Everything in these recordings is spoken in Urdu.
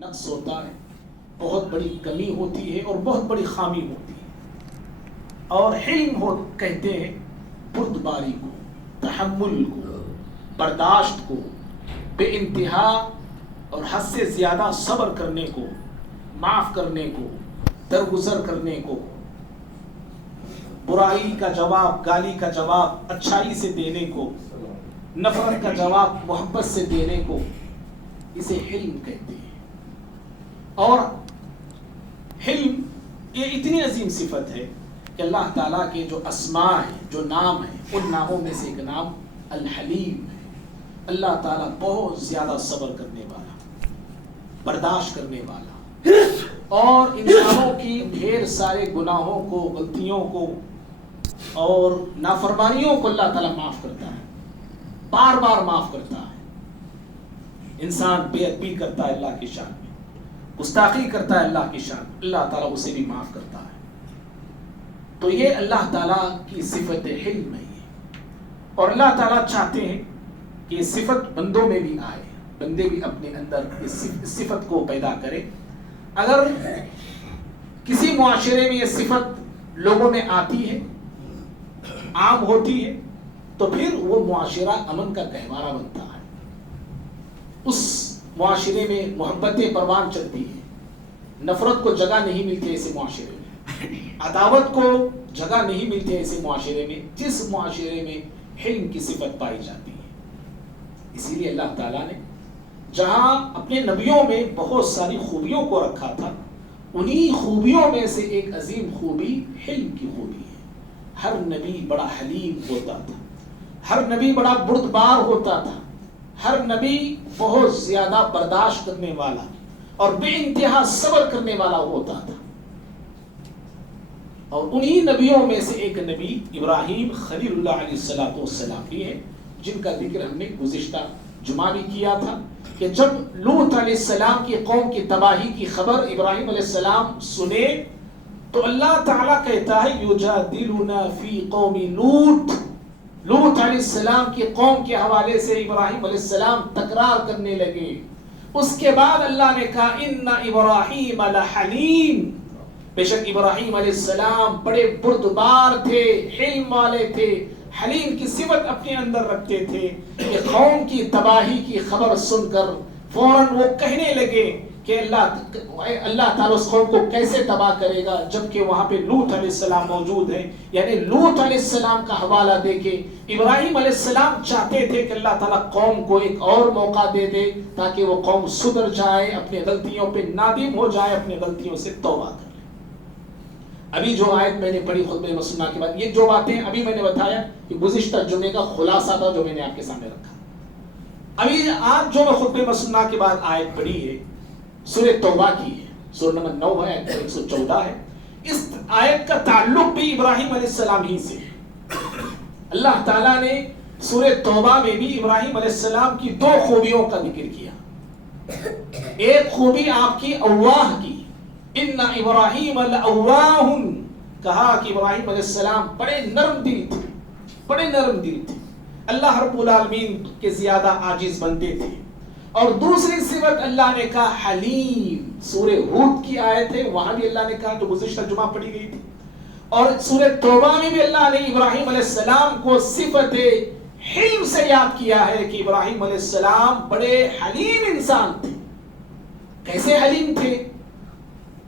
نقص ہوتا ہے، بہت بڑی کمی ہوتی ہے اور بہت بڑی خامی ہوتی ہے. اور حلم کہتے ہیں بردباری کو، تحمل کو، برداشت کو، بے انتہا اور حد سے زیادہ صبر کرنے کو، معاف کرنے کو، درگزر کرنے کو، برائی کا جواب گالی کا جواب اچھائی سے دینے کو، نفرت کا جواب محبت سے دینے کو، اسے حلم کہتے ہیں. اور حلم یہ اتنی عظیم صفت ہے کہ اللہ تعالیٰ کے جو اسماء ہیں، جو نام ہیں، ان ناموں میں سے ایک نام الحلیم ہے. اللہ تعالیٰ بہت زیادہ صبر کرنے والا، برداشت کرنے والا، اور انسانوں کی ڈھیر سارے گناہوں کو، غلطیوں کو اور نافرمانیوں کو اللہ تعالیٰ معاف کرتا ہے، بار بار معاف کرتا ہے. انسان بے ادبی کرتا ہے اللہ کی شان میں، گستاخی کرتا ہے اللہ کی شان میں، اللہ تعالیٰ اسے بھی معاف کرتا ہے. تو یہ اللہ تعالیٰ کی صفت حلم ہے. اور اللہ تعالیٰ چاہتے ہیں کہ یہ صفت بندوں میں بھی آئے، بندے بھی اپنے اندر اس صفت کو پیدا کرے. اگر کسی معاشرے میں یہ صفت لوگوں میں آتی ہے، عام ہوتی ہے، تو پھر وہ معاشرہ امن کا گہوارہ بنتا ہے. اس معاشرے میں محبتیں پروان چلتی ہیں، نفرت کو جگہ نہیں ملتی ایسے معاشرے میں، عداوت کو جگہ نہیں ملتی ایسے معاشرے میں جس معاشرے میں حلم کی صفت پائی جاتی ہے. اسی لیے اللہ تعالیٰ نے جہاں اپنے نبیوں میں بہت ساری خوبیوں کو رکھا تھا، انہی خوبیوں میں سے ایک عظیم خوبی حلم کی خوبی ہے. ہر نبی بڑا حلیم ہوتا تھا، ہر نبی بڑا بردبار ہوتا تھا، ہر نبی بہت زیادہ برداشت کرنے والا اور بے انتہا صبر کرنے والا ہوتا تھا. اور انہی نبیوں میں سے ایک نبی ابراہیم خلیل اللہ علیہ السلام بھی ہے، جن کا ذکر ہم نے گزشتہ جمعہ بھی کیا تھا کہ جب لوط علیہ السلام کی قوم کی تباہی کی خبر ابراہیم علیہ السلام سنے تو اللہ تعالیٰ کہتا ہے یجادلنا فی قوم لوط. لوط علیہ السلام کی قوم کے حوالے سے ابراہیم علیہ السلام تکرار کرنے لگے. اس کے بعد اللہ نے کہا ان ابراہیم لحلیم، بے شک ابراہیم علیہ السلام بڑے بردبار تھے، حلم والے تھے، حلیم کی صفت اپنے اندر رکھتے تھے. کہ قوم کی تباہی کی خبر سن کر فوراً وہ کہنے لگے کہ اللہ تعالیٰ اس قوم کو کیسے تباہ کرے گا جبکہ وہاں پہ لوط علیہ السلام موجود ہیں. یعنی لوط علیہ السلام کا حوالہ دے کے ابراہیم علیہ السلام چاہتے تھے کہ اللہ تعالیٰ قوم کو ایک اور موقع دے دے تاکہ وہ قوم سدھر جائے، اپنے غلطیوں پہ نادم ہو جائے، اپنے غلطیوں سے توبہ کرے. ابھی جو آیت میں نے پڑھی خطبہ مسنہ کے بعد، یہ جو باتیں ابھی میں نے بتایا کہ گزشتہ جمعے کا خلاصہ تھا جو میں نے آپ کے سامنے رکھا. ابھی آج جو میں خطبہ مسنہ کے بعد آیت پڑھی ہے سورہ توبہ کی ہے، سورہ نمبر 9 ہے، آیت 114 ہے. اس آیت کا تعلق بھی ابراہیم علیہ السلام ہی سے ہے. اللہ تعالیٰ نے سورہ توبہ میں بھی ابراہیم علیہ السلام کی دو خوبیوں کا ذکر کیا. ایک خوبی آپ کی اواہ کی، ان ابراہیم لأواہ، کہا کہ ابراہیم علیہ السلام بڑے نرم دل تھے، بڑے نرم دل تھے، اللہ رب العالمین کے زیادہ عاجز بنتے تھے. اور دوسری صفت اللہ نے کہا حلیم، سورہ ہود کی آیت ہے، وہاں بھی اللہ نے کہا جو گزشتہ جمعہ پڑھی گئی تھی. اور سورہ توبہ میں بھی اللہ نے ابراہیم علیہ السلام کو صفت حلم سے یاد کیا ہے کہ ابراہیم علیہ السلام بڑے حلیم انسان تھے. کیسے حلیم تھے؟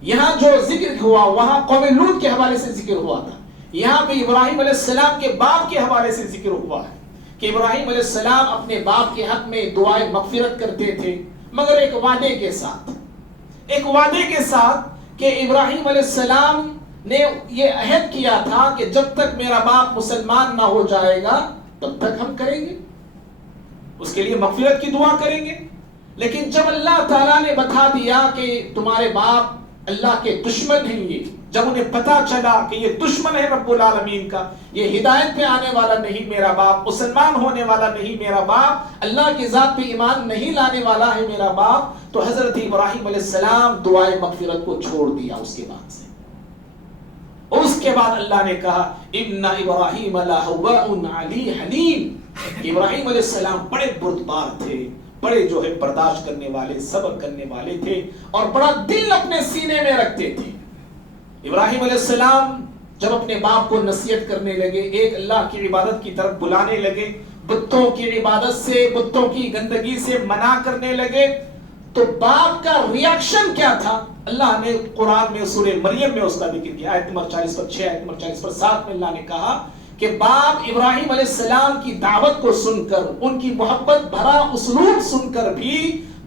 یہاں جو ذکر ہوا وہاں قوم لوط کے حوالے سے ذکر ہوا تھا، یہاں پہ ابراہیم علیہ السلام کے باپ کے حوالے سے ذکر ہوا ہے کہ ابراہیم علیہ السلام اپنے باپ کے حق میں دعائیں مغفرت کرتے تھے، مگر ایک وعدے کے ساتھ کہ ابراہیم علیہ السلام نے یہ عہد کیا تھا کہ جب تک میرا باپ مسلمان نہ ہو جائے گا تب تک ہم کریں گے، اس کے لیے مغفرت کی دعا کریں گے. لیکن جب اللہ تعالیٰ نے بتا دیا کہ تمہارے باپ اللہ کے دشمن ہیں، یہ جب انہیں پتا چلا کہ یہ دشمن ہے رب العالمین کا، یہ ہدایت پہ آنے والا نہیں میرا باپ، مسلمان ہونے والا نہیں میرا باپ، اللہ کی ذات پہ ایمان نہیں لانے والا ہے میرا باپ، تو حضرت ابراہیم علیہ السلام دعائے مغفرت کو چھوڑ دیا اس کے بعد سے. اور اس کے بعد اللہ نے کہا ان ابراہیم لأواہ حلیم، ابراہیم علیہ السلام بڑے بردبار تھے، بڑے جو ہے برداشت کرنے والے، صبر کرنے والے تھے اور بڑا دل اپنے سینے میں رکھتے تھے۔ ابراہیم علیہ السلام جب اپنے باپ کو نصیحت کرنے لگے، ایک اللہ کی عبادت کی طرف بلانے لگے، بتوں کی عبادت سے، بتوں کی گندگی سے منع کرنے لگے، تو باپ کا ریاکشن کیا تھا؟ اللہ نے قرآن میں سورہ مریم میں اس کا ذکر کیا، آیت نمبر 40 پر 6، آیت نمبر 40 پر 7 میں اللہ نے کہا کہ باپ ابراہیم علیہ السلام کی دعوت کو سن کر، ان کی محبت بھرا اسلوب سن کر بھی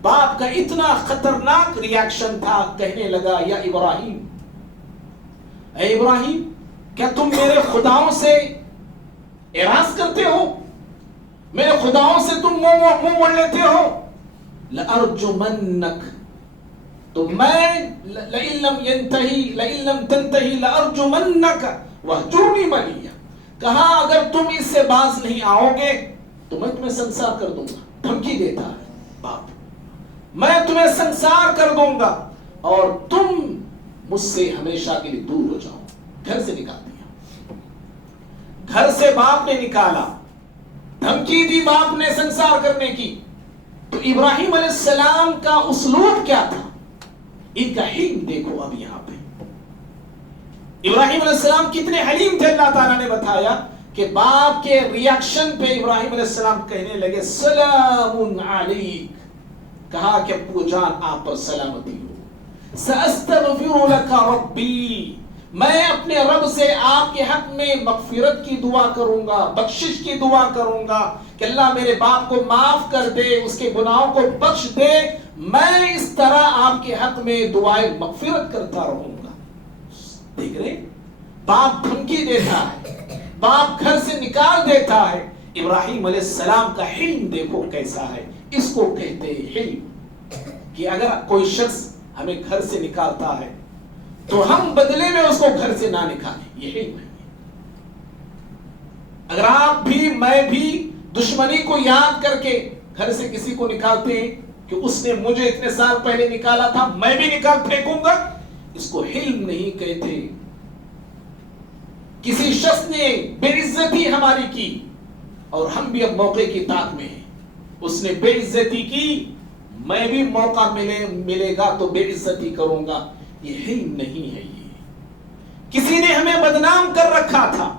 باپ کا اتنا خطرناک ریاکشن تھا، کہنے لگا یا ابراہیم، اے ابراہیم، کیا تم میرے خداؤں سے اعراض کرتے ہو؟ میرے خداؤں سے تم منہ موڑ لیتے ہو؟ لأرجمنک، تو میں لئن لم تنتہی لأرجمنک وہجرنی ملیہ، کہا اگر تم اس سے باز نہیں آؤ گے تو میں تمہیں سنسار کر دوں گا۔ دھمکی دیتا ہے باپ، میں تمہیں سنسار کر دوں گا اور تم مجھ سے ہمیشہ کے لیے دور ہو جاؤ۔ گھر سے نکال دیا، گھر سے باپ نے نکالا، دھمکی دی باپ نے سنسار کرنے کی۔ تو ابراہیم علیہ السلام کا اسلوب کیا تھا؟ ان کا حلم دیکھو اب یہاں پہ۔ ابراہیم علیہ السلام کتنے حلیم تھے، اللہ تعالیٰ نے بتایا کہ باپ کے ریاکشن پہ ابراہیم علیہ السلام کہنے لگے سلام علیک، کہا کہ ابو جان آپ پر سلامتی ہو، سأستغفر لک ربی، میں اپنے رب سے آپ کے حق میں مغفرت کی دعا کروں گا، بخشش کی دعا کروں گا کہ اللہ میرے باپ کو معاف کر دے، اس کے گناہوں کو بخش دے، میں اس طرح آپ کے حق میں دعائیں مغفرت کرتا رہوں گا۔ دیکھ رہے، باپ دھمکی دیتا ہے، باپ گھر سے نکال دیتا ہے، ابراہیم علیہ السلام کا حلم دیکھو کیسا ہے۔ اس کو کہتے ہیں حلم، کہ اگر کوئی شخص ہمیں گھر سے نکالتا ہے تو ہم بدلے میں اس کو گھر سے نہ نکالیں، یہ حلم ہے۔ اگر آپ بھی میں بھی دشمنی کو یاد کر کے گھر سے کسی کو نکالتے ہیں کہ اس نے مجھے اتنے سال پہلے نکالا تھا، میں بھی نکال پھینکوں گا، اس کو حلم نہیں کہتے۔ کسی شخص نے بے عزتی ہماری کی اور ہم بھی اب موقع کی طاق میں ہیں، اس نے بے عزتی کی، میں بھی موقع ملے گا تو بے عزتی کروں گا، یہ حلم نہیں ہے۔ یہ کسی نے ہمیں بدنام کر رکھا تھا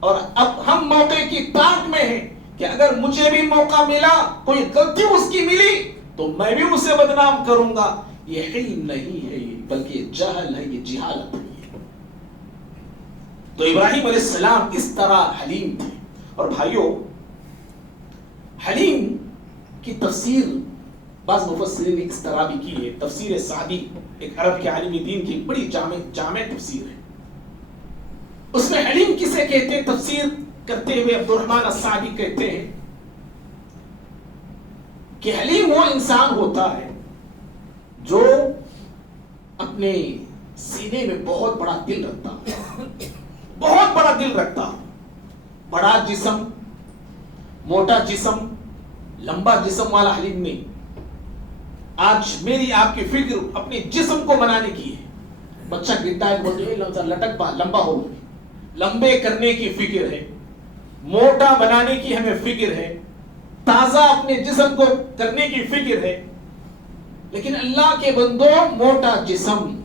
اور اب ہم موقع کی طاق میں ہیں کہ اگر مجھے بھی موقع ملا، کوئی غلطی اس کی ملی تو میں بھی اسے بدنام کروں گا، یہ حلم نہیں ہے، بلکہ یہ جہل ہے، یہ جہالت ہے۔ تو ابراہیم علیہ السلام اس طرح حلیم تھے۔ اور بھائیوں، حلیم کی تفسیر بعض مفسرین نے اس طرح بھی کی ہے۔ تفسیر سعدی ایک عرب کے عالم دین کی بڑی جامع تفسیر ہے، اس میں حلیم کسے کہتے ہیں تفسیر کرتے ہوئے عبد الرحمن السعدی کہتے ہیں کہ حلیم وہ انسان ہوتا ہے جو اپنے سینے میں بہت بڑا دل رکھتا ہو، بہت بڑا دل رکھتا ہو، بڑا جسم، موٹا جسم، لمبا جسم والا حلیم نہیں۔ آج میری آپ کی فکر اپنے جسم کو بنانے کی ہے۔ بچہ گرتا ہے بولتے ہیں لٹک پا، لمبا ہو، لمبے کرنے کی فکر ہے، موٹا بنانے کی ہمیں فکر ہے، تازہ اپنے جسم کو کرنے کی فکر ہے۔ لیکن اللہ کے بندوں، موٹا جسم،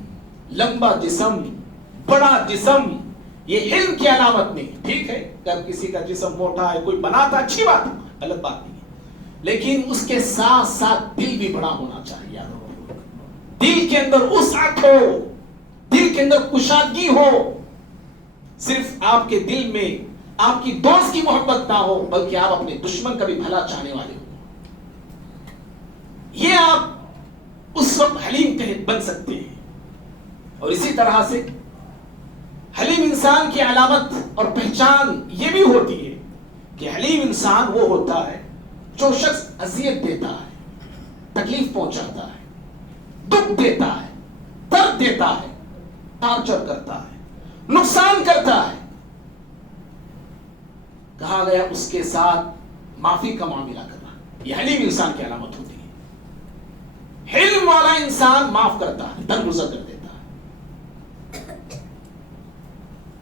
لمبا جسم، بڑا جسم یہ حلم کی علامت نہیں۔ ٹھیک ہے اگر کسی کا جسم موٹا ہے، کوئی بناتا، اچھی بات ہے، غلط بات نہیں، لیکن اس کے ساتھ ساتھ دل بھی بڑا ہونا چاہیے۔ دل کے اندر وسعت ہو، دل کے اندر کشادگی ہو، صرف آپ کے دل میں آپ کی دوست کی محبت نہ ہو بلکہ آپ اپنے دشمن کا بھی بھلا چاہنے والے ہو، یہ آپ اس وقت حلیم بن سکتے ہیں۔ اور اسی طرح سے حلیم انسان کی علامت اور پہچان یہ بھی ہوتی ہے کہ حلیم انسان وہ ہوتا ہے جو شخص اذیت دیتا ہے، تکلیف پہنچاتا ہے، دکھ دیتا ہے، درد دیتا ہے، ٹارچر کرتا ہے، نقصان کرتا ہے، کہا گیا اس کے ساتھ معافی کا معاملہ کرنا، یہ حلیم انسان کی علامت ہوتی ہے۔ حلم والا انسان معاف کرتا ہے، درگزر کر دیتا ہے۔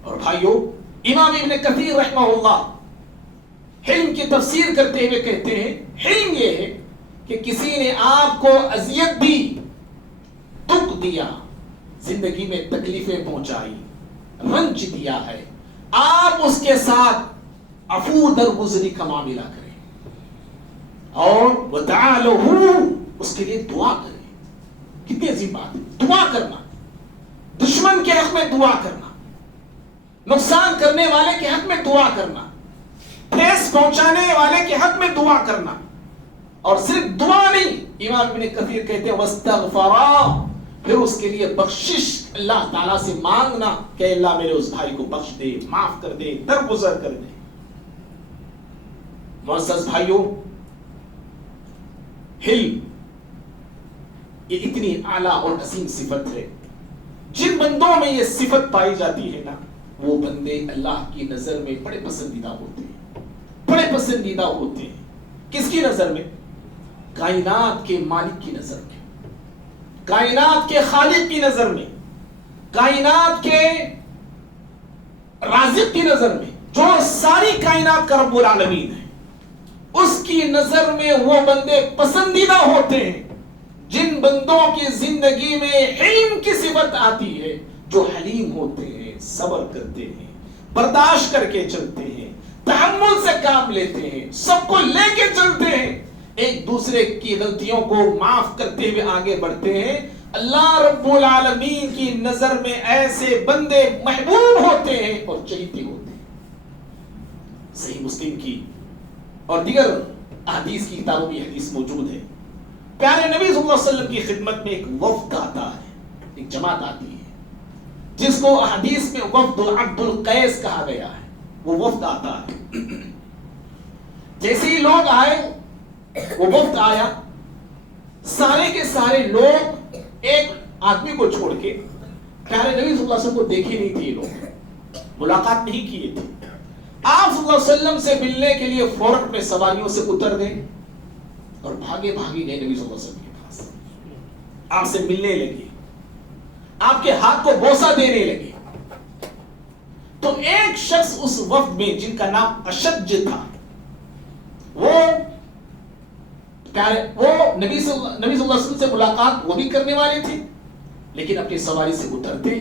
اور بھائیو، امام ابن کثیر رحمہ اللہ حلم کی تفسیر کرتے ہوئے کہتے ہیں حلم یہ ہے کہ کسی نے آپ کو اذیت دی، دکھ دیا، زندگی میں تکلیفیں پہنچائی، رنج دیا ہے، آپ اس کے ساتھ عفو درگزری کا معاملہ کریں اور وَدَعَا لَهُ، اس کے لیے دعا کریں۔ کتنی عظیم بات ہے، دعا کرنا، دشمن کے حق میں دعا کرنا، نقصان کرنے والے کے حق میں دعا کرنا، ٹھیس پہنچانے والے کے حق میں دعا کرنا، اور صرف دعا نہیں، امام ابن کثیر کہتے ہیں وَاسْتَغْفَرَا، پھر اس کے لیے بخشش اللہ تعالیٰ سے مانگنا کہ اللہ میرے اس بھائی کو بخش دے، معاف کر دے، درگزر کر دے۔ معزز بھائیوں، حلم یہ اتنی اعلیٰ اور عظیم صفت ہے، جن بندوں میں یہ صفت پائی جاتی ہے نا، وہ بندے اللہ کی نظر میں بڑے پسندیدہ ہوتے ہیں، بڑے پسندیدہ ہوتے ہیں۔ کس کی نظر میں؟ کائنات کے مالک کی نظر میں، کائنات کے خالق کی نظر میں، کائنات کے رازق کی نظر میں، جو ساری کائنات کا رب العالمین ہے، اس کی نظر میں وہ بندے پسندیدہ ہوتے ہیں جن بندوں کی زندگی میں حلم کی صفت آتی ہے، جو حلیم ہوتے ہیں، صبر کرتے ہیں، برداشت کر کے چلتے ہیں، تحمل سے کام لیتے ہیں، سب کو لے کے چلتے ہیں، ایک دوسرے کی غلطیوں کو معاف کرتے ہوئے آگے بڑھتے ہیں۔ اللہ رب العالمین کی نظر میں ایسے بندے محبوب ہوتے ہیں اور چہیتے ہوتے ہیں۔ صحیح مسلم کی اور دیگر احادیث کی کتابوں میں حدیث موجود ہے، پیارے نبی صلی اللہ علیہ وسلم کی خدمت میں ایک وفد آتا ہے، ایک جماعت آتی ہے، جس کو احادیث میں وفد عبد القیس کہا گیا ہے۔ وہ وفد آتا ہے، جیسے ہی لوگ آئے، وہ وفد آیا، سارے کے سارے لوگ ایک آدمی کو چھوڑ کے، پیارے نبی صلی اللہ علیہ وسلم کو دیکھے نہیں تھے، یہ لوگ ملاقات نہیں کیے تھے۔ آپ صلی اللہ علیہ وسلم سے ملنے کے لیے فوراً اپنے سواریوں سے اتر گئے اور بھاگے بھاگے گئے نبی صلی اللہ علیہ وسلم کے پاس، آپ سے ملنے لگے، آپ کے ہاتھ کو بوسہ دینے لگے۔ تو ایک شخص اس وفد میں، جن کا نام اشج تھا، وہ نبی صلی اللہ علیہ وسلم سے ملاقات وہ بھی کرنے والے تھے، لیکن اپنی سواری سے اترتے،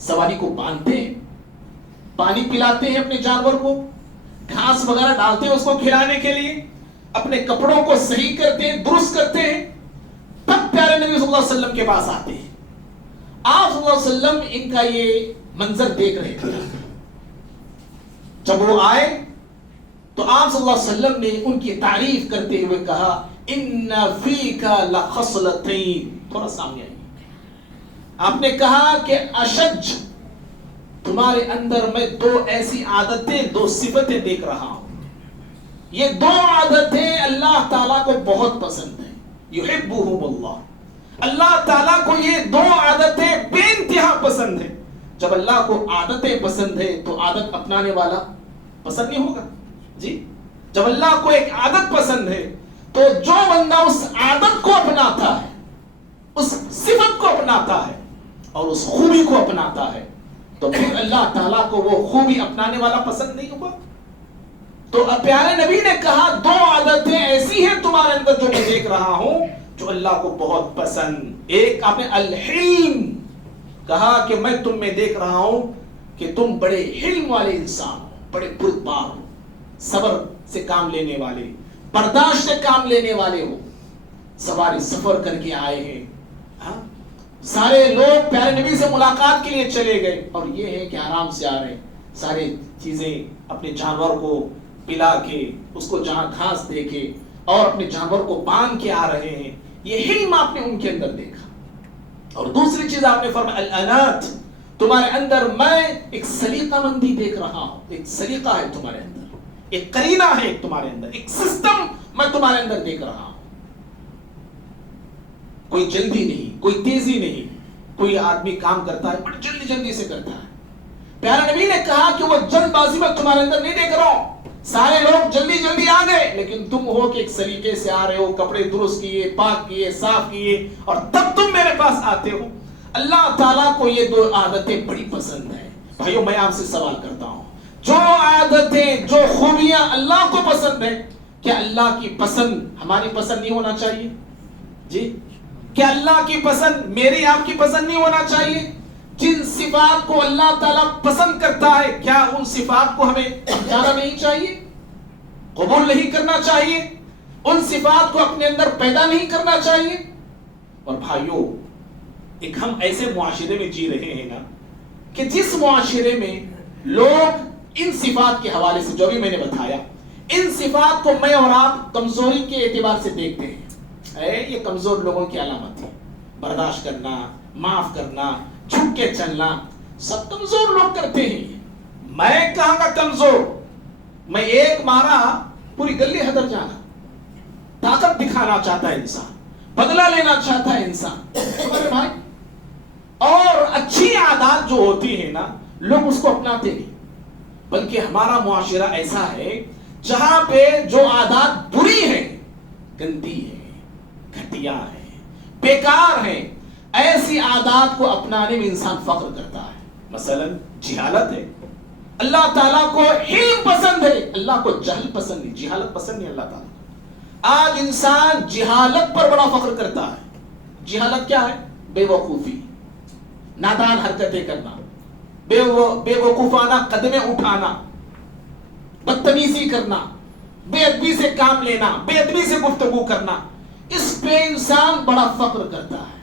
سواری کو باندھتے، پانی پلاتے ہیں اپنے جانور کو، گھاس وغیرہ ڈالتے ہیں اس کو کھلانے کے لیے، اپنے کپڑوں کو صحیح کرتے ہیں، درست کرتے ہیں، تب پیارے نبی صلی اللہ علیہ وسلم کے پاس آتے ہیں۔ آپ صلی اللہ علیہ وسلم ان کا یہ منظر دیکھ رہے تھے۔ جب وہ آئے تو آپ صلی اللہ علیہ وسلم نے ان کی تعریف کرتے ہوئے کہا ان فیک لخصلتین، تھوڑا سامنے آئیے۔ آپ نے کہا کہ اشج، تمہارے اندر میں دو ایسی عادتیں، دو صفتیں دیکھ رہا ہوں، یہ دو عادتیں اللہ تعالیٰ کو بہت پسند ہیں، یحبہم اللہ، اللہ تعالیٰ کو یہ دو عادتیں بے انتہا پسند ہیں۔ جب اللہ کو عادتیں پسند ہے تو عادت اپنانے والا پسند نہیں ہوگا جی؟ جب اللہ کو ایک عادت پسند ہے تو جو بندہ اس عادت کو اپناتا ہے، اس صفت کو اپناتا ہے اور اس خوبی کو اپناتا ہے، تو پھر اللہ تعالیٰ کو وہ خوبی اپنانے والا پسند نہیں ہوگا۔ تو پیارے نبی نے کہا دو عادتیں ایسی ہیں تمہارے اندر جو میں دیکھ رہا ہوں جو اللہ کو بہت پسند۔ ایک آپ نے الحلم کہا کہ میں تم میں دیکھ رہا ہوں کہ تم بڑے حلم والے انسان ہو، بڑے بردبار ہو، صبر سے کام لینے والے، برداشت سے کام لینے والے ہو، سواری سفر کر کے آئے ہیں۔ سارے لوگ پیارے نبی سے ملاقات کے لیے چلے گئے اور یہ ہے کہ آرام سے آ رہے ہیں، سارے چیزیں اپنے جانور کو پلا کے، اس کو جہاں گھاس دے کے اور اپنے جانور کو باندھ کے آ رہے ہیں۔ یہ حلم آپ نے ان کے اندر دیکھا۔ اور دوسری چیز آپ نے فرمایا الانات، تمہارے اندر میں ایک سلیقہ مندی دیکھ رہا ہوں، ایک سلیقہ ہے تمہارے اندر، ایک قرینہ ہے ایک تمہارے اندر، ایک سسٹم میں تمہارے اندر دیکھ رہا ہوں۔ کوئی جلدی نہیں، کوئی تیزی نہیں، کوئی آدمی کام کرتا ہے بڑی جلدی جلدی سے کرتا ہے۔ پیارے نبی نے کہا کہ وہ جلد بازی میں تمہارے اندر نہیں دیکھ رہا ہوں، سارے لوگ جلدی جلدی آ گئے لیکن تم ہو کہ ایک سلیقے سے آ رہے ہو، کپڑے درست کیے، پاک کیے، صاف کیے، اور تب تم میرے پاس آتے ہو۔ اللہ تعالیٰ کو یہ دو عادتیں بڑی پسند ہیں۔ بھائیو میں آپ سے سوال کرتا ہوں، جو عادتیں، جو خوبیاں اللہ کو پسند ہیں، کیا اللہ کی پسند ہماری پسند نہیں ہونا چاہیے؟ جی کیا اللہ کی پسند میری آپ کی پسند نہیں ہونا چاہیے؟ جن صفات کو اللہ تعالیٰ پسند کرتا ہے کیا ان صفات کو ہمیں اپنانا نہیں چاہیے، قبول نہیں کرنا چاہیے، ان صفات کو اپنے اندر پیدا نہیں کرنا چاہیے؟ اور بھائیوں، ایک ہم ایسے معاشرے میں جی رہے ہیں نا کہ جس معاشرے میں لوگ ان صفات کے حوالے سے جو بھی میں نے بتایا، ان صفات کو میں اور آپ کمزوری کے اعتبار سے دیکھتے ہیں. یہ کمزور لوگوں کی علامت ہے. برداشت کرنا، معاف کرنا، جھک کے چلنا، سب کمزور لوگ کرتے ہیں. میں کہاں کا کمزور؟ میں ایک مارا پوری گلی حدر جانا. طاقت دکھانا چاہتا ہے انسان، بدلہ لینا چاہتا ہے انسان بھائی. اور اچھی عادات جو ہوتی ہیں نا لوگ اس کو اپناتے نہیں، بلکہ ہمارا معاشرہ ایسا ہے جہاں پہ جو عادات بری ہیں، گندی ہے، گھٹیا ہے، بیکار ہے، ایسی عادات کو اپنانے میں انسان فخر کرتا ہے. مثلا جہالت ہے. اللہ تعالیٰ کو علم پسند ہے، اللہ کو جہل پسند نہیں، جہالت پسند نہیں اللہ تعالیٰ. آج انسان جہالت پر بڑا فخر کرتا ہے. جہالت کیا ہے؟ بے وقوفی، نادان حرکتیں کرنا، بے وقوفانہ قدمیں اٹھانا، بدتمیزی کرنا، بے ادبی سے کام لینا، بے ادبی سے گفتگو کرنا. اس پہ انسان بڑا فخر کرتا ہے.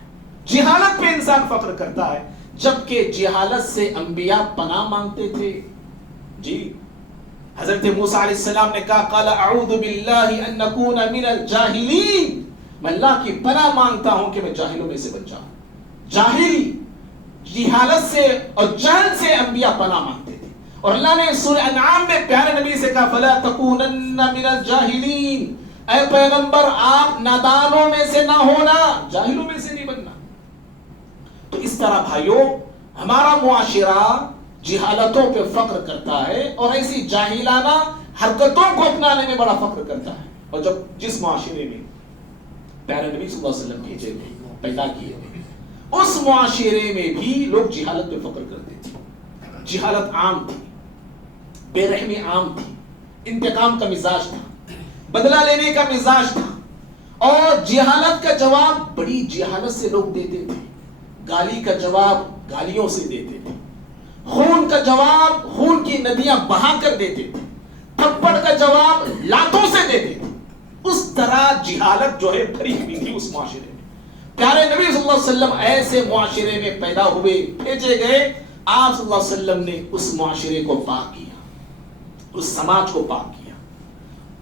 جہالت پہ انسان فخر کرتا ہے، جبکہ جہالت سے انبیاء پناہ مانگتے تھے. جی حضرت موسیٰ علیہ السلام نے کہا قال اعوذ باللہ ان نکون من الجاہلین، میں اللہ کی پناہ مانگتا ہوں کہ میں جاہلوں میں سے بن جاؤں. جاہل، جہالت سے اور جہل سے انبیاء پناہ مانگتے تھے. اور اللہ نے سورہ انعام میں پیارے نبی سے کہا فلا تکونن من الجاہلین، اے پیغمبر آپ نادانوں میں سے نہ ہونا، جاہلوں میں سے نہیں بننا. تو اس طرح بھائیوں ہمارا معاشرہ جہالتوں پہ فخر کرتا ہے اور ایسی جاہلانہ حرکتوں کو اپنانے میں بڑا فخر کرتا ہے. اور جب جس معاشرے میں پیارے نبی صلی اللہ علیہ وسلم بھیجے گئے، پیدا کیے گئے، اس معاشرے میں بھی لوگ جہالت پہ فخر کرتے تھے. جہالت عام تھی، بے رحمی عام تھی، انتقام کا مزاج تھا، بدلہ لینے کا مزاج تھا. اور جہالت کا جواب بڑی جہالت سے لوگ دیتے تھے. گالی کا جواب گالیوں سے دیتے تھے، خون کا جواب خون کی ندیاں بہا کر دیتے تھے، تھپڑ کا جواب لاتوں سے دیتے تھے. اس طرح جہالت جو ہے بھری ہوئی تھی اس معاشرے میں. پیارے نبی صلی اللہ علیہ وسلم ایسے معاشرے میں پیدا ہوئے، بھیجے گئے. آپ صلی اللہ علیہ وسلم نے اس معاشرے کو پاک کیا، اس سماج کو پاک کیا،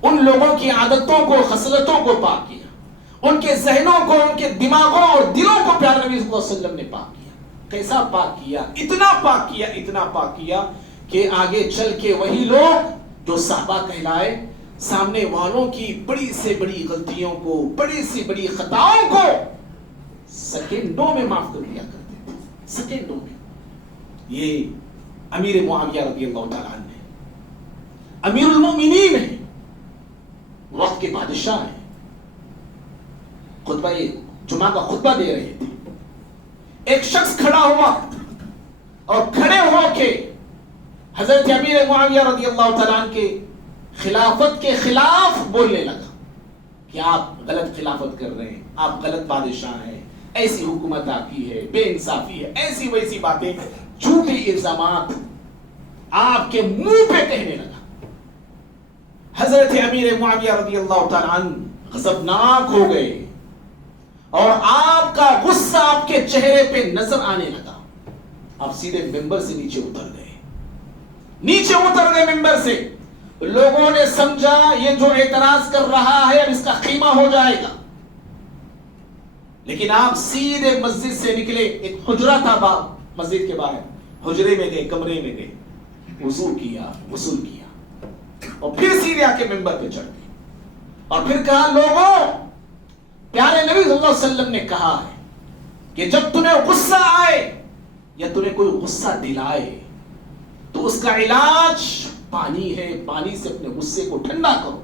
ان لوگوں کی عادتوں کو، خصلتوں کو پاک کیا، ان کے ذہنوں کو، ان کے دماغوں اور دلوں کو پیارے نبی صلی اللہ علیہ وسلم نے پاک کیا. کیسا پاک کیا؟ اتنا پاک کیا، اتنا پاک کیا کہ آگے چل کے وہی لوگ جو صحابہ کہلائے سامنے والوں کی بڑی سے بڑی غلطیوں کو، بڑی سے بڑی خطاؤں کو سیکنڈوں میں معاف کر دیا کرتے تھے. سیکنڈوں میں. یہ امیر معاویہ رضی اللہ تعالیٰ عنہ امیر المؤمنین ہیں، وقت کے بادشاہ ہیں. خطبہ جمعہ کا خطبہ دے رہے تھے. ایک شخص کھڑا ہوا اور کھڑے ہو کے حضرت امیر معاویہ رضی اللہ تعالیٰ عنہ کے خلافت کے خلاف بولنے لگا کہ آپ غلط خلافت کر رہے ہیں، آپ غلط بادشاہ ہیں، ایسی حکومت آپ کی ہے، بے انصافی ہے، ایسی ویسی باتیں، جھوٹی الزامات آپ کے منہ پہ کہنے لگا. حضرت امیر معاویہ رضی اللہ تعالیٰ عنہ غضبناک ہو گئے اور آپ کا غصہ آپ کے چہرے پہ نظر آنے لگا. آپ سیدھے ممبر سے نیچے اتر گئے، نیچے اتر گئے ممبر سے. لوگوں نے سمجھا یہ جو اعتراض کر رہا ہے اب اس کا خیمہ ہو جائے گا. لیکن آپ سیدھے مسجد سے نکلے. ایک حجرہ تھا مسجد کے باہر، حجرے میں گئے، کمرے میں گئے، وضو کیا، غسل کیا اور پھر سیدھے آ کے ممبر پہ چڑھ گئے اور پھر کہا لوگوں، پیارے نبی صلی اللہ علیہ وسلم نے کہا ہے کہ جب تمہیں غصہ آئے یا تمہیں کوئی غصہ دلائے تو اس کا علاج پانی ہے، پانی سے اپنے غصے کو ٹھنڈا کرو.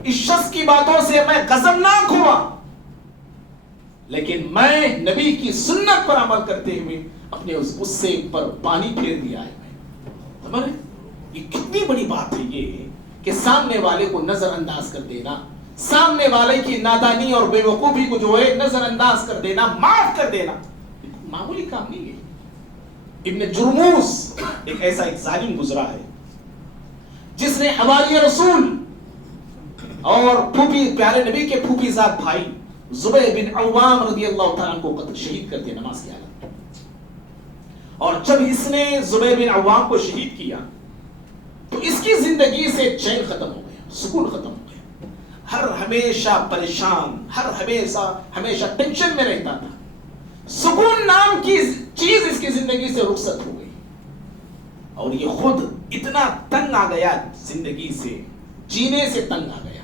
اس شخص کی باتوں سے میں غضبناک ہوا، لیکن میں نبی کی سنت پر عمل کرتے ہوئے اپنے اس غصے پر پانی پھیر دیا ہے. یہ کتنی بڑی بات ہے یہ کہ سامنے والے کو نظر انداز کر دینا، سامنے والے کی نادانی اور بے وقوفی کو جو ہے نظر انداز کر دینا، معاف کر دینا، معمولی کام نہیں ہے۔ ابن جرموس ایک ظالم گزرا ہے جس نے حوالی رسول اور پیارے نبی کے پھوپھی زاد بھائی زبیر بن عوام رضی اللہ تعالیٰ عنہ کو شہید کر دیا نماز کی حالت میں۔ اور جب اس نے زبیر بن عوام کو شہید کیا تو اس کی زندگی سے چین ختم ہو گیا، سکون ختم ہو گیا، ہر ہمیشہ پریشان، ہر ہمیشہ ٹینشن میں رہتا تھا، سکون نام کی چیز اس کی زندگی سے رخصت ہو گئی، اور یہ خود اتنا تنگ آ گیا، زندگی سے جینے سے تنگ آ گیا،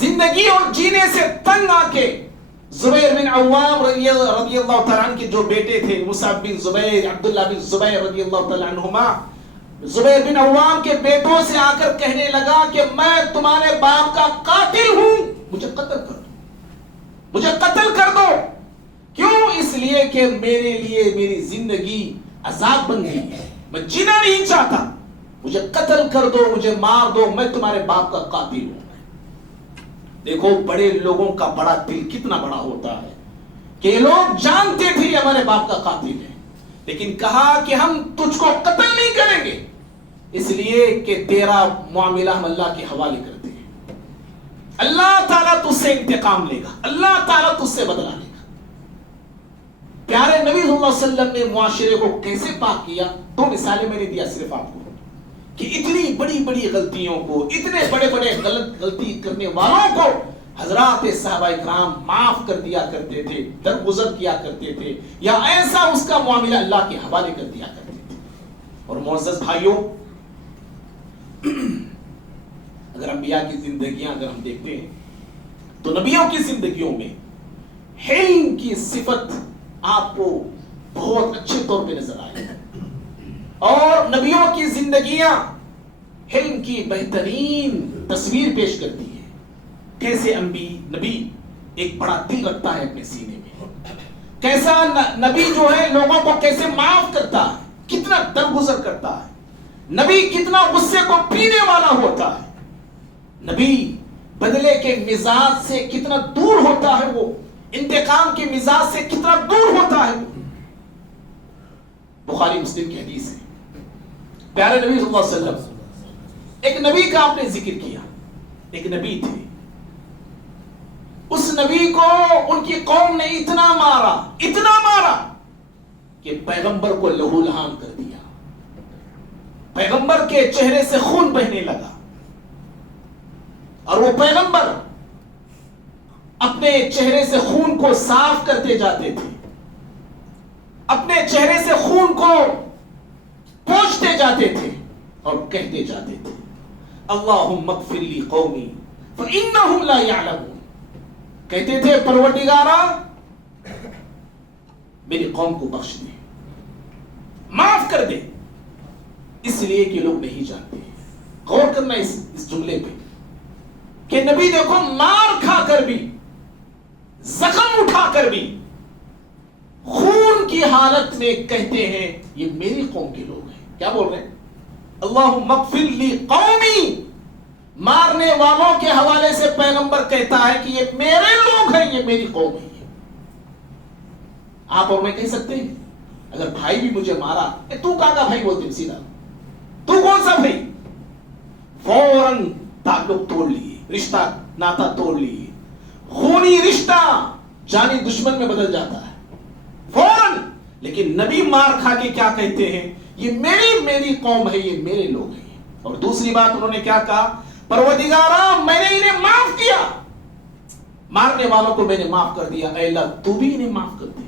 زندگی اور جینے سے تنگ آ کے زبیر بن عوام رضی اللہ تعالیٰ عنہ کے جو بیٹے تھے، مصعب بن زبیر، عبداللہ بن زبیر رضی اللہ تعالیٰ عنہما، زبیر بن عوام کے بیٹوں سے آ کر کہنے لگا کہ میں تمہارے باپ کا قاتل ہوں، مجھے قتل کر دو، مجھے قتل کر دو۔ کیوں؟ اس لیے کہ میرے لیے میری زندگی عذاب بن گئی ہے، میں جینا نہیں چاہتا، مجھے قتل کر دو، مجھے مار دو، میں تمہارے باپ کا قاتل ہوں۔ دیکھو بڑے لوگوں کا بڑا دل کتنا بڑا ہوتا ہے کہ یہ لوگ جانتے تھے یہ ہمارے باپ کا قاتل ہے، لیکن کہا کہ ہم تجھ کو قتل نہیں کریں گے، اس لیے کہ تیرا معاملہ ہم اللہ کے حوالے کرتے ہیں، اللہ تعالیٰ تجھ سے انتقام لے گا، اللہ تعالیٰ تجھ سے بدلہ لے گا۔ پیارے نبی صلی اللہ علیہ وسلم نے معاشرے کو کیسے پاک کیا؟ دو مثالیں میں نے دیا صرف آپ کو کہ اتنی بڑی بڑی غلطیوں کو، اتنے بڑے بڑے غلطی کرنے والوں کو حضرات صحابہ کرام معاف کر دیا کرتے تھے، درگزر کیا کرتے تھے، یا ایسا اس کا معاملہ اللہ کے حوالے کر دیا کرتے تھے۔ اور معزز بھائیوں، اگر انبیاء کی زندگیاں اگر ہم دیکھتے ہیں تو نبیوں کی زندگیوں میں حلم کی صفت آپ کو بہت اچھے طور پہ نظر آئے، اور نبیوں کی زندگیاں حلم کی بہترین تصویر پیش کرتی ہے۔ کیسے نبی ایک بڑا دل رکھتا ہے اپنے سینے میں، کیسا نبی جو ہے لوگوں کو کیسے معاف کرتا ہے، کتنا درگزر کرتا ہے، نبی کتنا غصے کو پینے والا ہوتا ہے، نبی بدلے کے مزاج سے کتنا دور ہوتا ہے، وہ انتقام کے مزاج سے کتنا دور ہوتا ہے۔ بخاری مسلم کی حدیث ہے، پیارے نبی صلی اللہ علیہ وسلم، ایک نبی کا آپ نے ذکر کیا، ایک نبی تھے، اس نبی کو ان کی قوم نے اتنا مارا کہ پیغمبر کو لہو لہان کر دیا، پیغمبر کے چہرے سے خون بہنے لگا، اور وہ پیغمبر اپنے چہرے سے خون کو صاف کرتے جاتے تھے، اپنے چہرے سے خون کو پوچھتے جاتے تھے اور کہتے جاتے تھے اللہم اغفر لی قومی فإنہم لا یعلمون، کہتے تھے پروردگارا میری قوم کو بخش دے، معاف کر دے، اس لیے کہ لوگ نہیں جانتے۔ غور کرنا اس جملے پہ کہ نبی دیکھو مار کھا کر بھی، زخم اٹھا کر بھی، خون کی حالت میں کہتے ہیں یہ میری قوم کے لوگ ہیں۔ کیا بول رہے ہیں؟ اللہم اغفر لی قومی، مارنے والوں کے حوالے سے پیغمبر کہتا ہے کہ یہ میرے لوگ ہیں، یہ میری قوم ہے۔ آپ اور میں کہہ سکتے ہیں اگر بھائی بھی مجھے مارا، تو کہاں کا بھائی بولتے ہیں سیدھا، تو کون سا بھائی؟ فوراً تعلق توڑ لیے، رشتہ ناتا توڑ لیے، خونی رشتہ جانی دشمن میں بدل جاتا ہے فوراً۔ لیکن نبی مار کھا کے کیا کہتے ہیں؟ یہ میری قوم ہے، یہ میرے لوگ ہیں۔ اور دوسری بات انہوں نے کیا کہا؟ پروردگارا میں نے انہیں معاف کیا، مارنے والوں کو میں نے معاف کر دیا، اے اللہ تو بھی انہیں معاف کر دے،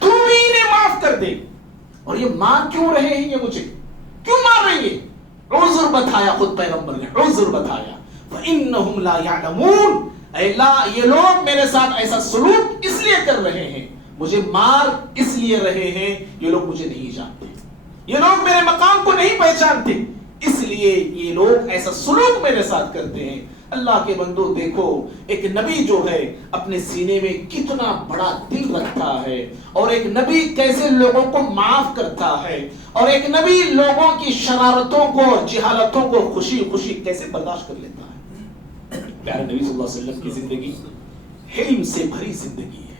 تو بھی انہیں معاف کر دے۔ اور یہ مار کیوں رہے ہیں؟ یہ مجھے کیوں مار رہے ہیں؟ عذر بتایا، خود پیغمبر نے عذر بتایا، فإنہم لا یعلمون، اے اللہ یہ لوگ میرے ساتھ ایسا سلوک اس لیے کر رہے ہیں، مجھے مار اس لیے رہے ہیں، یہ لوگ مجھے نہیں جانتے، یہ لوگ میرے مقام کو نہیں پہچانتے، اس لیے یہ لوگ ایسا سلوک میرے ساتھ کرتے ہیں۔ اللہ کے بندو دیکھو ایک نبی جو ہے اپنے سینے میں کتنا بڑا دل رکھتا ہے، اور ایک نبی کیسے لوگوں کو معاف کرتا ہے، اور ایک نبی لوگوں کی شرارتوں کو اور جہالتوں کو خوشی خوشی کیسے برداشت کر لیتا ہے؟ پیارے نبی صلی اللہ علیہ وسلم کی زندگی علم سے بھری زندگی ہے.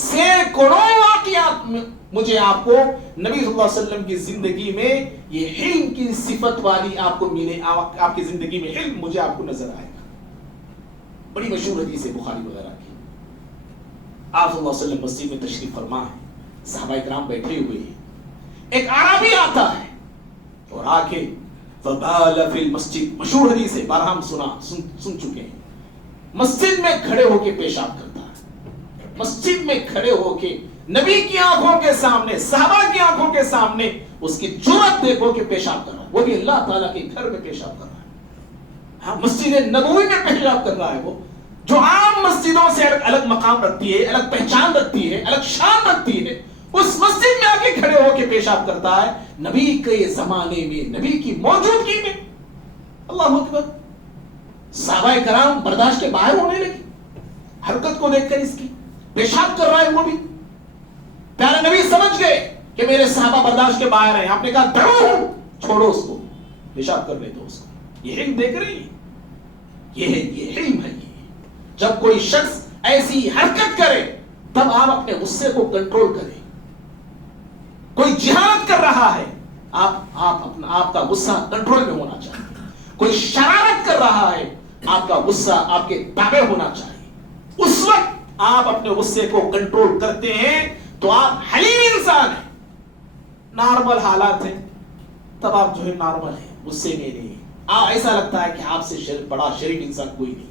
سینکڑوں واقعات مجھے آپ کو نبی صلی اللہ علیہ وسلم کی زندگی میں یہ علم کی صفت والی آپ کو ملے. آپ کی زندگی میں علم مجھے آپ کو نظر آئے گا. بڑی مشہور حدیث ہے بخاری وغیرہ کی. آپ صلی اللہ علیہ وسلم مسجد میں تشریف فرما ہے, صحابہ کرام بیٹھے ہوئے ہیں, ایک عربی آتا ہے اور آ کے فبال فی المسجد, مشہور حدیث ہے, بارہ ہم سن چکے ہیں. مسجد میں کھڑے ہو کے پیشاب کرتا ہے, مسجد میں کھڑے ہو کے نبی کی آنکھوں کے سامنے, صحابہ کی آنکھوں کے سامنے اس کی جرأت دیکھو کہ پیشاب کر رہا ہے, وہ بھی اللہ تعالیٰ کے گھر میں پیشاب کر رہا ہے. ہاں, مسجد نبوی میں پیشاب کر رہا ہے, وہ جو عام مسجدوں سے الگ مقام رکھتی ہے, الگ پہچان رکھتی ہے, الگ شان رکھتی ہے, اس مسجد میں آ کے کھڑے ہو کے پیشاب کرتا ہے نبی کے زمانے میں, نبی کی موجودگی میں. اللہ اکبر. صحابہ کرام برداشت کے باہر ہونے لگے حرکت کو دیکھ کر, اس کی پیشاب کر رہا ہے وہ بھی. پیارے نبی سمجھ گئے کہ میرے صحابہ برداشت کے باہر ہیں. آپ نے کہا ڈرو, چھوڑو اس کو, پیشاب کرنے دو اس کو. یہ علم دیکھ رہی ہے, یہ علم ہے. جب کوئی شخص ایسی حرکت کرے تب آپ اپنے غصے کو کنٹرول کریں. کوئی جہالت کر رہا ہے, آپ کا غصہ کنٹرول میں ہونا چاہیے. کوئی شرارت کر رہا ہے, آپ کا غصہ آپ کے تابع ہونا چاہیے. اس وقت آپ اپنے غصے کو کنٹرول کرتے ہیں تو آپ حلیم انسان ہیں. نارمل حالات ہیں تب آپ جو ہے نارمل ہیں, غصے میں نہیں. ایسا لگتا ہے کہ آپ سے بڑا شریف انسان کوئی نہیں ہے,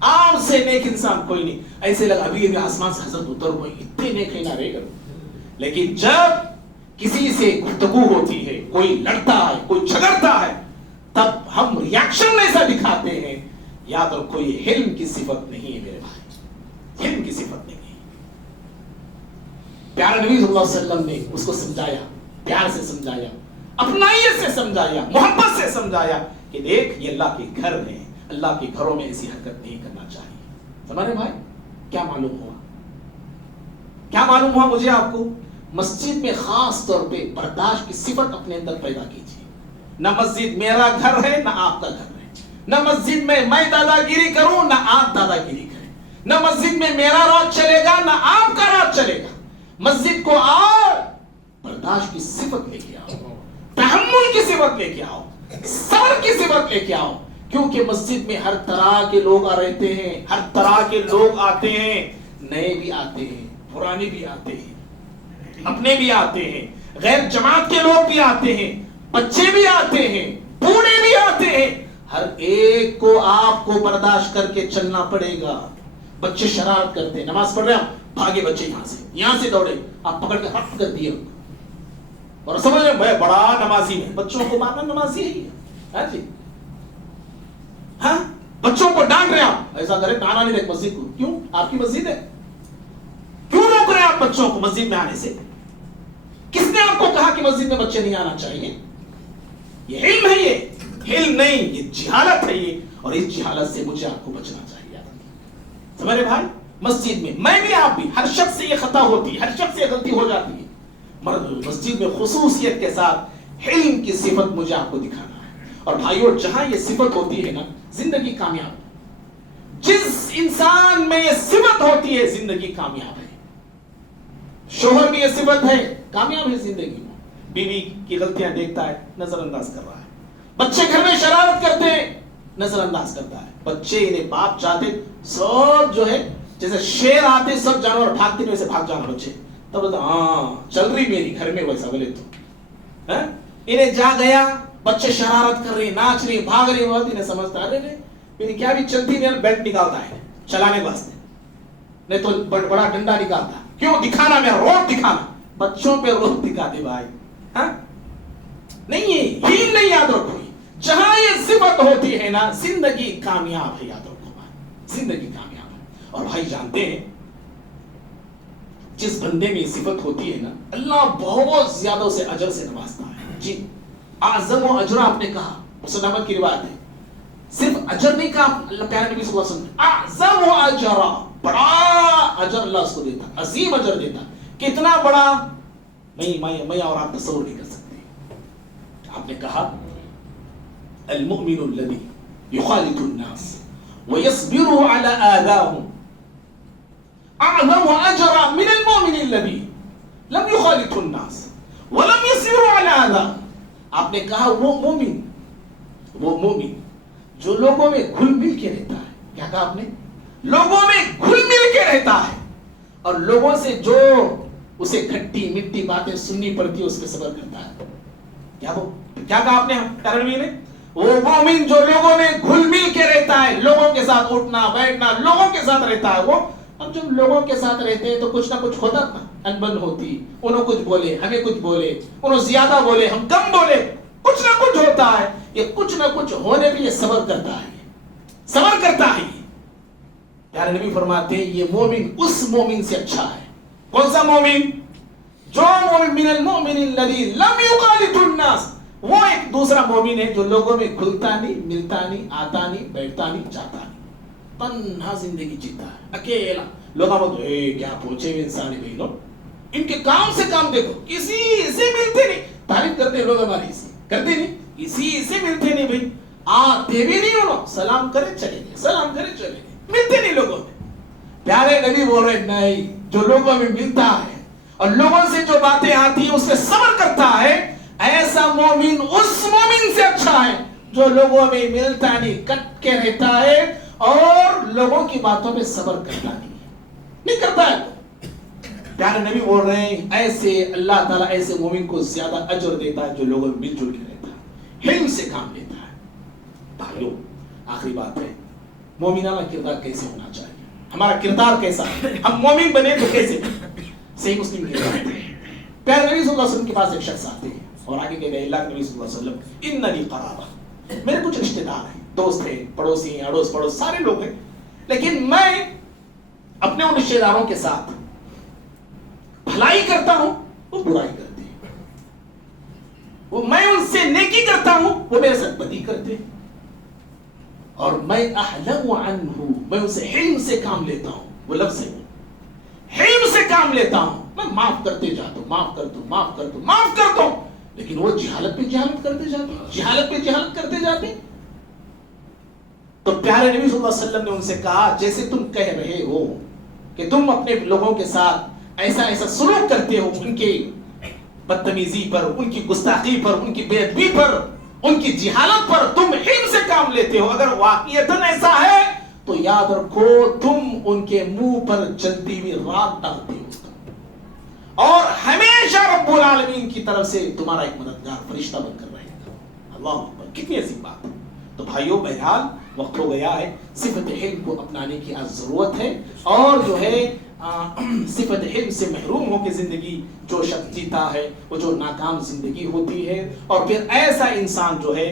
آپ سے نیک انسان کوئی نہیں. ایسے لگا ابھی آسمان سے حضرت اتر ہوئے, اتنے نیک نہ رہے گا. لیکن جب کسی سے گفتگو ہوتی ہے, کوئی لڑتا ہے, کوئی جھگڑتا ہے, تب ہم ریاکشن ایسا دکھاتے ہیں. یاد رکھو یہ علم کی صفت نہیں ہے میرے بھائی, علم کی صفت نہیں ہے. پیارے نبی صلی اللہ علیہ وسلم نے اس کو سمجھایا, پیار سے سمجھایا, اپنائیت سے سمجھایا, محبت سے سمجھایا کہ دیکھ یہ اللہ کے گھر ہیں, اللہ کے گھروں میں ایسی حرکت نہیں کرنا چاہیے. سمجھے بھائی؟ کیا معلوم ہوا, کیا معلوم ہوا مجھے آپ کو؟ مسجد میں خاص طور پہ برداشت کی صفت اپنے اندر پیدا کیجیے. نہ مسجد میرا گھر ہے نہ آپ کا گھر ہے. نہ مسجد میں دادا گیری کروں نہ آپ دادا گیری کریں. نہ مسجد میں میرا راج چلے گا نہ آپ کا راج چلے گا. مسجد کو آؤ, برداشت کی صفت لے کے آؤ, تحمل کی صفت لے کے آؤ, صبر کی صفت لے کے آؤ. کیونکہ مسجد میں ہر طرح کے لوگ رہتے ہیں, ہر طرح کے لوگ آتے ہیں, نئے بھی آتے ہیں, پرانے بھی آتے ہیں, اپنے بھی آتے ہیں, غیر جماعت کے لوگ بھی آتے ہیں, بچے بھی آتے ہیں, بوڑھے بھی آتے ہیں. ہر ایک کو آپ کو برداشت کر کے چلنا پڑے گا. بچے شرارت کرتے ہیں, نماز پڑھ رہے ہیں, بھاگے بچے یہاں سے دوڑے, آپ پکڑ کے ہٹ کر دیے اور سمجھ رہے میں بڑا نمازی ہے. بچوں کو مارنا نمازی ہے, ہاں جی, ہاں, بچوں کو ڈانٹ رہے آپ, ایسا کرے ڈانا نہیں رہے مسجد کو. کیوں؟ آپ کی مسجد ہے, کیوں روک رہے آپ بچوں کو مسجد میں آنے سے؟ کس نے آپ کو کہا کہ مسجد میں بچے نہیں آنا چاہیے؟ یہ علم ہے, یہ علم نہیں, یہ جہالت ہے یہ, اور اس جہالت سے مجھے آپ کو بچنا چاہیے. سمجھ رہے بھائی؟ مسجد میں بھی آپ بھی, ہر شخص سے یہ خطا ہوتی ہے, ہر شخص سے یہ غلطی ہو جاتی ہے. مسجد میں خصوصیت کے ساتھ علم کی صفت مجھے آپ کو دکھانا ہے. اور بھائیو, جہاں یہ صفت ہوتی ہے نا, زندگی کامیاب. جس انسان میں یہ صفت ہوتی ہے زندگی کامیاب ہے. شوہر بھی یہ صفت ہے, کامیاب ہے زندگی میں. بیوی کی غلطیاں دیکھتا ہے, نظر انداز کر رہا ہے. بچے گھر میں شرارت کرتے ہیں, نظر انداز کرتا ہے. بچے انہیں باپ چاہتے سب جو ہے, جیسے شیر آتے سب جانور بھاگتے ویسے بھاگ جانا بچے. تب بولتا ہاں چل رہی میری گھر میں ویسا. بولے تو انہیں جا گیا, بچے شرارت کر رہے, ناچ رہے, بھاگ رہے, بہت انہیں سمجھتا ہے ارے میری کیا بھی چلتی نہیں, بیلٹ نکالتا ہے چلانے واسطے, نہیں تو بڑا ڈنڈا نکالتا. کیوں؟ دکھانا, میرا روپ دکھانا. بچوں پہ روپ دکھاتے بھائی, ہاں نہیں, یہ علم نہیں. یاد رکھو, جہاں یہ صفت ہوتی ہے نا, زندگی کامیاب ہے. یاد رکھو بھائی, زندگی کامیاب ہے. اور بھائی جانتے ہیں, جس بندے میں صفت ہوتی ہے نا, اللہ بہت زیادہ اسے اجر سے نوازتا ہے. جی, اعظم و اجر آپ نے کہا, مسلم احمد کی روایت ہے. صرف اجر نہیں کہا اللہ پیارے نبی صلی اللہ علیہ وسلم, اعظم و اجر, بڑا اجر اللہ اس کو دیتا, عظیم اجر دیتا. کتنا بڑا میں اور آپ تصور نہیں کر سکتے. آپ نے کہا المؤمن الذي يخالط الناس ويصبر على آذاهم أعظم أجرا من المؤمن الذي لم يخالط الناس ولم يصبر على آذاهم. آپ نے کہا وہ مومن جو لوگوں میں گھل مل کے رہتا ہے. کیا کہا آپ نے؟ لوگوں میں گھل مل کے رہتا ہے اور لوگوں سے جو اسے کھٹی مٹی باتیں سننی پڑتی ہے اس پہ صبر کرتا ہے. کیا کہا آپ نے ترنوی نے؟ وہ مومن جو لوگوں میں گھل مل کے رہتا ہے, لوگوں کے ساتھ اٹھنا بیٹھنا لوگوں کے ساتھ رہتا ہے. وہ اب جب لوگوں کے ساتھ رہتے ہیں تو کچھ نہ کچھ ہوتا نا, انبن ہوتی, انہوں کچھ بولے ہمیں کچھ بولے, انہوں زیادہ بولے ہم کم بولے, کچھ نہ کچھ ہوتا ہے. یہ کچھ نہ کچھ ہونے پہ یہ صبر کرتا ہے, صبر کرتا ہے. پیارے نبی فرماتے ہیں یہ مومن اس مومن سے اچھا ہے. کون سا مومن؟ جو مومن من المؤمن الذي لم يخالط الناس, وہ ایک دوسرا مومن ہے جو لوگوں میں کھلتا نہیں, ملتا نہیں, آتا نہیں, بیٹھتا نہیں, جاتا نہیں, تنہا زندگی جیتا ہے, اکیلا. لوگ بولتے ہیں کیا پوچھے ہوئے انسان ہے بھائی, لوگ ان کے کام سے کام دیکھو, کسی سے ملتے نہیں. تعریف کرتے ہیں لوگ ہماری سے, کرتے نہیں, کسی سے ملتے نہیں بھائی, آتے بھی نہیں, انہوں سلام کرے چلے گئے, سلام کرے چلے گئے, ملتے نہیں لوگوں میں. پیارے نبی بول رہے نہیں, جو لوگوں میں ملتا ہے اور لوگوں سے جو باتیں آتی ہیں اس پہ صبر کرتا ہے, ایسا مومن اس مومن سے اچھا ہے جو لوگوں میں ملتا نہیں, کٹ کے رہتا ہے اور لوگوں کی باتوں پہ صبر کرتا نہیں کرتا ہے. پیارے نبی بول رہے ہیں ایسے اللہ تعالیٰ ایسے مومن کو زیادہ اجر دیتا ہے جو لوگوں میں مل جل کے رہتا ہے, حلم سے کام لیتا ہے. بھائیو آخری بات ہے, مومنانہ کردار کیسے ہونا چاہیے, ہمارا کردار کیسا ہے, ہم مومن بنے تو کیسے؟ صحیح مسلم کی روایت ہے, پیارے نبی صلی اللہ علیہ وسلم کے پاس ایک شخص آتے ہیں اور آگے کہتے ہیں اللہ کے نبی صلی اللہ علیہ وسلم ان لی قرابہ, میرے کچھ رشتہ دار ہیں, دوست ہیں, پڑوسی ہیں, اڑوس پڑوس سارے لوگ ہیں, لیکن میں اپنے ان رشتہ داروں کے ساتھ بھلائی کرتا ہوں وہ برائی کرتے ہیں, وہ میں ان سے نیکی کرتا ہوں وہ میرے ساتھ بدی کرتے ہیں, اور میں احلم عنہ, میں ان سے حلم سے کام لیتا ہوں. وہ لفظ ہے حلم سے کام لیتا ہوں, میں معاف کرتے جاتا ہوں, معاف کرتا ہوں, معاف کرتا ہوں, معاف کرتا ہوں, لیکن وہ جہالت پہ جہالت کرتے جاتے ہیں, جہالت پہ جہالت کرتے جاتے ہیں. تو پیارے نبی صلی اللہ علیہ وسلم نے ان سے کہا جیسے تم کہہ رہے ہو کہ تم اپنے لوگوں کے ساتھ ایسا سلوک کرتے ہو, ان کے بدتمیزی پر, ان کی گستاخی پر, ان کی بے ادبی پر, ان کی جہالت پر تم حلم سے کام لیتے ہو, اگر واقعیتاً ایسا ہے تو یاد رکھو تم ان کے منہ پر جلتی ہوئی رات ڈالتے ہو اور ہمیشہ رب العالمین کی طرف سے تمہارا ایک مددگار فرشتہ بن کر رہے گا. اللہ اکبر, کتنی عظیم بات ہے. تو بھائیو بہرحال وقت ہو گیا ہے, صفت حلم کو اپنانے کی آج ضرورت ہے, اور جو ہے صفت حلم سے محروم ہو کے زندگی جو شخص جیتا ہے وہ جو ناکام زندگی ہوتی ہے, اور پھر ایسا انسان جو ہے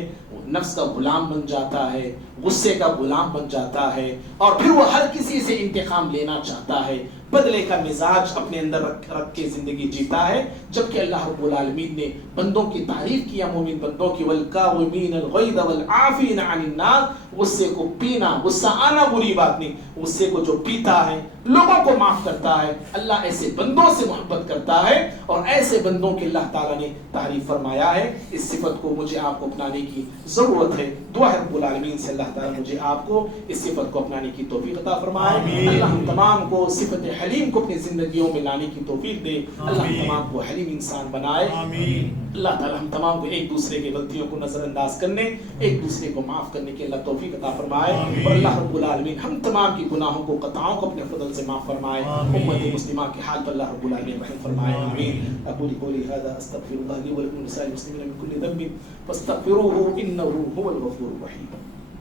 نفس کا غلام بن جاتا ہے, غصے کا غلام بن جاتا ہے, اور پھر وہ ہر کسی سے انتقام لینا چاہتا ہے, بدلے کا مزاج اپنے اندر رکھ کے زندگی جیتا ہے. جبکہ اللہ رب العالمین نے بندوں کی تعریف کیا, مومن بندوں کی, والکاظمین الغیظ والعافین عن الناس, غصے کو پینا, غصہ آنا بری بات نہیں, غصے کو جو پیتا ہے لوگوں کو معاف کرتا ہے, اللہ ایسے بندوں سے محبت کرتا ہے, اور ایسے بندوں کی اللہ تعالیٰ نے تعریف فرمایا ہے. اس صفت کو مجھے آپ کو اپنانے کی ضرورت ہے. دعا ہے رب العالمین سے اللہ تعالیٰ مجھے آپ کو اس صفت کو اپنانے کی توفیق عطا فرمائے. اللہ ہم تمام کو صفت حلیم کو اپنی زندگیوں میں لانے کی توفیق دے. اللہ ہم تمام کو حلیم انسان بنائے. اللہ تعالیٰ ہم تمام کو ایک دوسرے کی غلطیوں کو نظر انداز کرنے, ایک دوسرے کو معاف کرنے کی اللہ توفیق عطا فرمائے. اور اللہ رب العالمین ہم تمام کی گناہوں کو, خطاؤں کو اپنے فضل سے معاف فرمائے. امت مسلمہ کے حال پر اللہ رب العالمین رحم فرمائے. آمین. اقول قولی هذا استغفر الله لي ولكم ولسائر المسلمين من كل ذنب فاستغفروه انه هو الغفور الرحيم.